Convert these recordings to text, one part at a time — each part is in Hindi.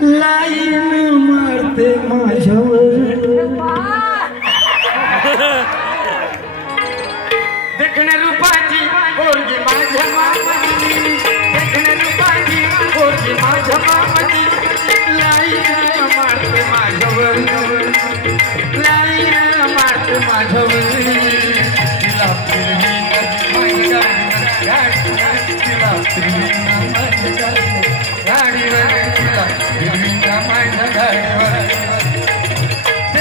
लाईन मारते माझ्यावर. देखण्या रूपाची पोरगी माझ्या मामाची देखण्या रूपाची पोरगी माझ्या मामाची लाईन मारते माझ्यावर. लाईन मारते माझ्यावर. तिला फिरवी माझ्या तिला फिरवी माझ्या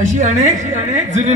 अशी अनेक अनेक जुनी